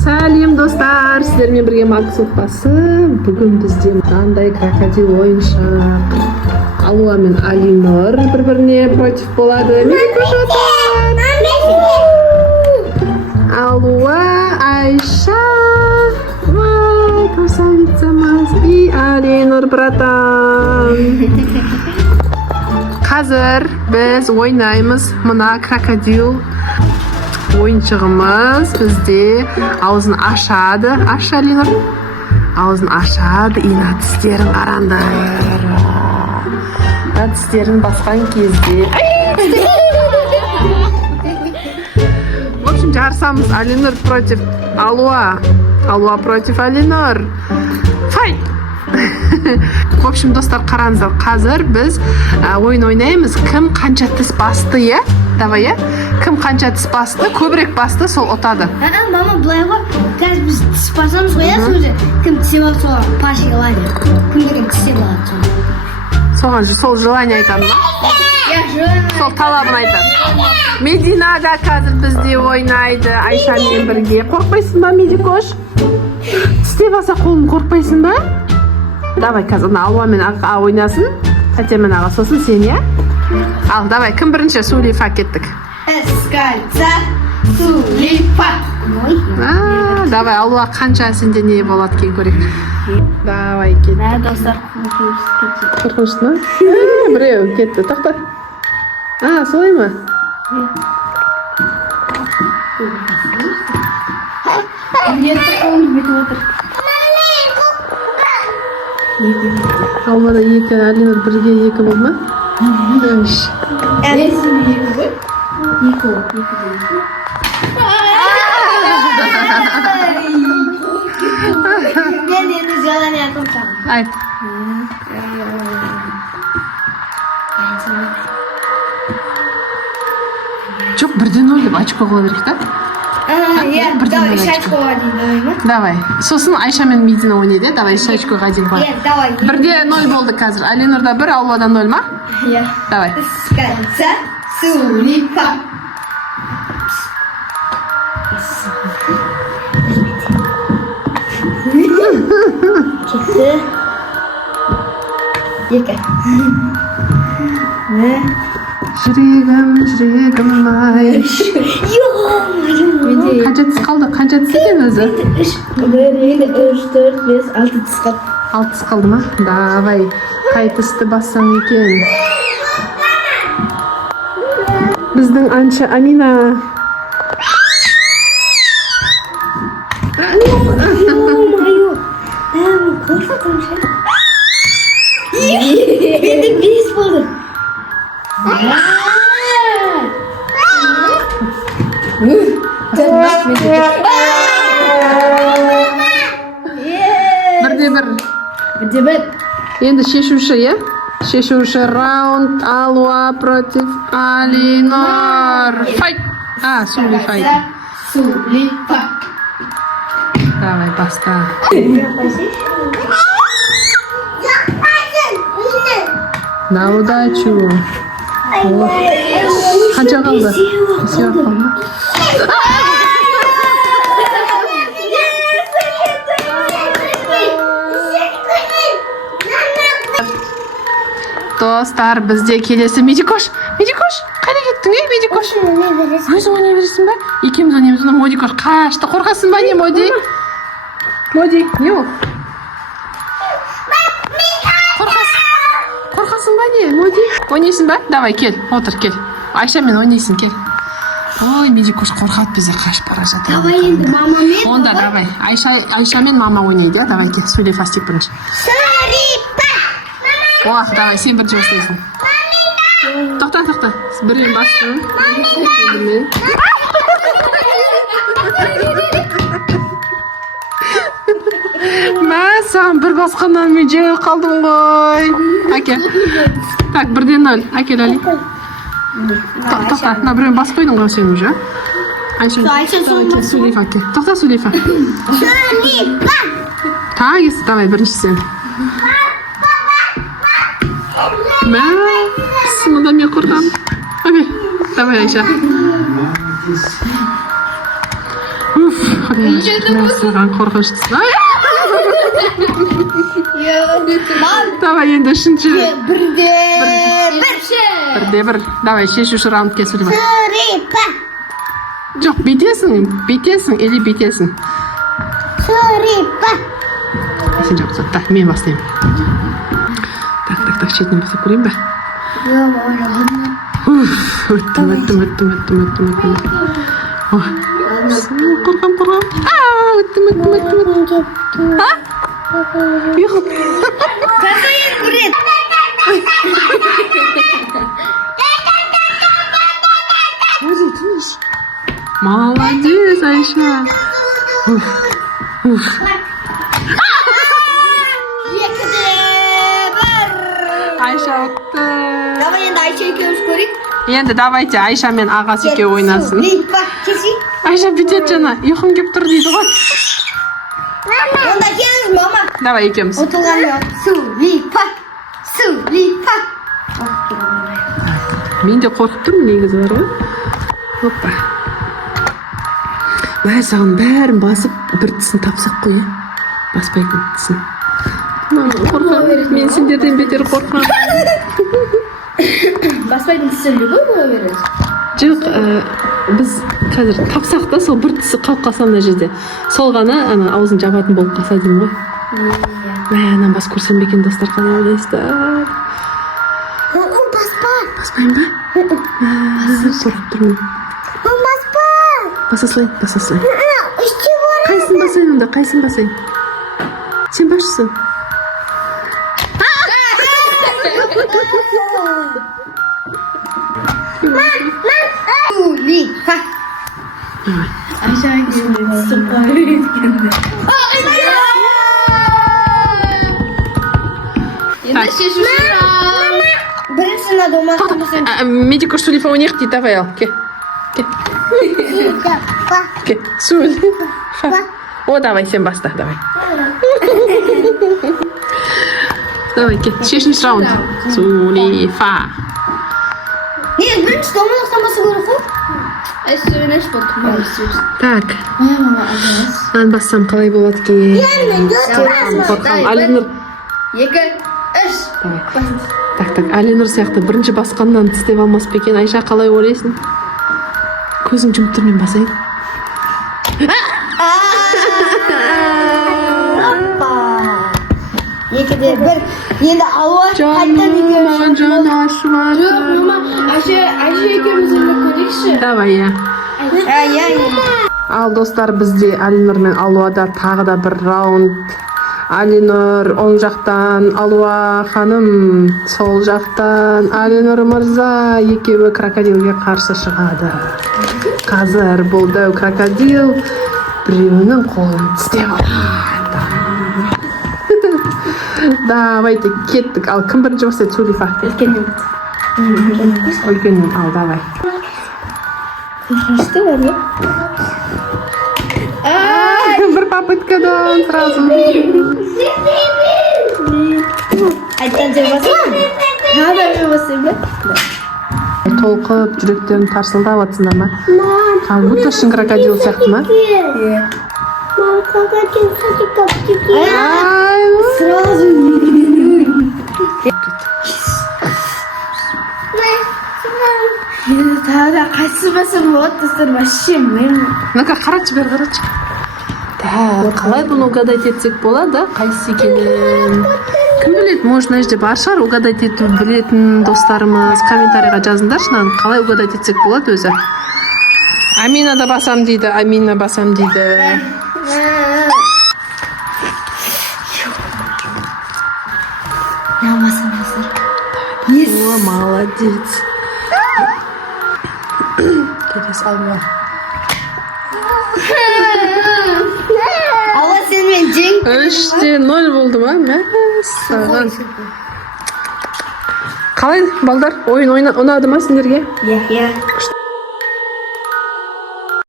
Сәлем достар, сіздермен бірге Макс отбасы. Бүгін бізде мынандай крокодил ойыншық. Алуа мен Алинор бір-біріне против болады. Медикош отыр. Алуа, Айша, вай, красавицамыз, и Алинор братан. Қазір біз ойнаймыз мына крокодил ойыншығымыз. Бізде аузын ашады. Аш, Алинор. Аузын ашады. И тістерін қараңдар. Тістерін басқан кезде. В общем, жарысамыз. Алинор против Алуа. Алуа против Алинор. Файт! В общем, достар, қараңыздар. Қазір біз ойын ойнаймыз. Кім қанша тіс басты, е? Давай, е? Кім қанша тіс басты, көбірек басты, сол ұтады. Мама, былай ғой. Қазір біз тіс басамыз ғой, өзі. Кім тісе болады, соған паш желание. Кімдеген тісе болады соған. Сол желание айтады ма? Сол талабын айтады. Медина да қазір бізде ойнайды. Айшамен бірге. Қорқпайсың ба, Медикош? Тісте баса қолын қорқпайсың ба? Давай, қазір Алуамен Аға ойнасын. Тәтемен Аға, сосын сен, е? Ал, давай, кім бірінші? Сулифа кеттік. Эскальца, Сулифа. Давай, Алуа қанша сенде не болады кен көрек. Давай, кеттік. Достар, Қорқынышты ма? Біреу кетті, тоқта. Солай ма? Алмада екі, Алинор бірге екі бол ма? Айт. Жоқ, бірден өл деп очко қола берейік та? Давай, шашкоға дейін. Давай. Сосын Айша мен Медина ойнайды. Давай, шашкоға дейін қоя. Бірде 0 болды қазір. Алинорда 1, Алуада 0 ма? Давай. Эскальца, Сулифа. Кетті. Екі. Жүрегім ай. Қанша тіс қалды? Қанша тіс екен өзі? 1, 2, 3, 4, 5, 6 тіс қалды. 6 тіс қалды ма? Давай. Қай тісті бассаң екен? Біздің анша Амина. Менде 5 болды. Бірде бір. Енді шешуші, е? Шешуші раунд. Алуа против Алинор. Файт! Сулифа. Сулифа. Давай, баста. На удачу. Қанша қалды? 5 қалды ма? Достар, бізде келесі Медикош. Медикош, қайда кеттің, Медикош? Өзің ойнай бересің ба? Екеуміз ойнаймыз. Медикош қашты. Қорқасың ба не, Моди? Моди, не ол? Қорқасың ба не, Моди? Ойнайсың ба? Давай, кел, отыр, кел. Айшамен ойнайсың, кел. Ой, Медикош қорқады, бізде қашып бара жатыр. Давай енді мамамен. Онда, давай. Айшамен мама ойнайды, давай, кел. Сулифа істеп бірінші. Давай, сен бірінші бастайсың. Тоқта. Бірін бастың. Саған бір басқаннан мен жеңіл қалдым ғой. Әкел. Так, 1-0. Әкел, Али. Тоқта, біреуін басып қойдың ғой сен уже. Айша, Сулифа әкел. Тоқта, Сулифа. Давай, бірінші сен. Мә, сымында мен қорқам. Давай, Айша. Уф, саған қорқыныштысың. Давай, енді үшінші. Бірде бір. Давай, шешуші раундке сөйлеме. Сурипа. Жоқ, бүйтесің, или бүйтесің. Сурипа. Сен жоқ, так, мен бастаймын. Так, шетінен бастап көрейін бе? Өттім. Қорқам. Өттім. Ұйқым. Молодец, Айша. Айша ұтты. Давай енді Айша екеуміз көрейік. Енді давайте Айша мен ағасы екеуі ойнасын. Сурипа. Чеши. Айша бүйтеді жана, ұйқым кеп тұр дейді ғой. Онда келіңіз, мама. Давай екеуміз. Отырғанда Сурипа. Мен де қорқып тұрмын негізі бар ғой. Оппа. Бәрі саған бәрін басып бір тісін тапсақ қой, баспайтын тісін. Қорқам, мен сендерден бетер қорқам. Баспайтын тісін ғой бола береді. Жоқ, біз қазір тапсақ та сол бір тісі қалып қалса мына жерде. Сол ғана аузын жабатын болып қалса деймін ғой. Анан бас көрсем бе екен, достар, қалай ойлайсыздар? Баспайын ба? Қорқып тұрмын. Баса салайын. Қайсын басайын онда, қайсын басайын? Сен басшысың. Сурипа. Айшаның келді. Сұпқа үйреткенді. Енді шешуші. Бірінші надо омақтамасын. Медико Сулифа ойнайық дейді, давай ал, ке. Сулифа. О, давай, сен баста, давай. Давай, ке, шешінші раунд. Сулифа. Не, бірінші омақтамасы көріп қой. Сөйлеш болды. Так. Мен бассам қалай болады ке? Қорқам, Алинұр. 2, 3. Так, Алинұр сияқты бірінші басқаннан тістеп алмас па екен? Айша, қалай ойлайсың? Көзің жұмып тұр, мен басайын. Екіде бір. Енді алуа Маған жаны ашып жатыр. Жоқ, мама, Айша екеуміз көрейікші. Давай, я. Ал достар, бізде Алинұр мен Алуада тағы да бір раунд. Алинұр оң жақтан, Алуа ханым сол жақтан. Алинұр мырза екеуі крокодилге қарсы шығады. Қазір бұл дәу крокодил біреуінің қолын тістеп алады. Давайте кеттік. Ал кім бірінші бастайды? Сулифа. Үлкеннен ал, давай. Что var Бір попыткадан сразу. Aytan sen basın. Hadi ben basayım ben. Толқып, жүректерін тарсылдап жатсыңдар ма? Как будто шын крокодил сияқты ма? Мама, крокодил сразу. Тағы да қайсы басым болады достар, вообще мен. Ну-ка, қарашы бер, қарашы. Қалай бұны угадать етсек болады, қайсы екенін? Кім біледі, может, мына жерде бар шығар, угадать ету білетін достарымыз комментарийға жазыңдар, шынан қалай угадать етсек болады өзі. Амина да басам дейді, Амина басам дейді. О, молодец. Келес алма. Ала sen мен жең. 3-0 болды ма? Мәссаған. Қалай, балдар, ойын ұнады ма сендерге? Иә. Күшті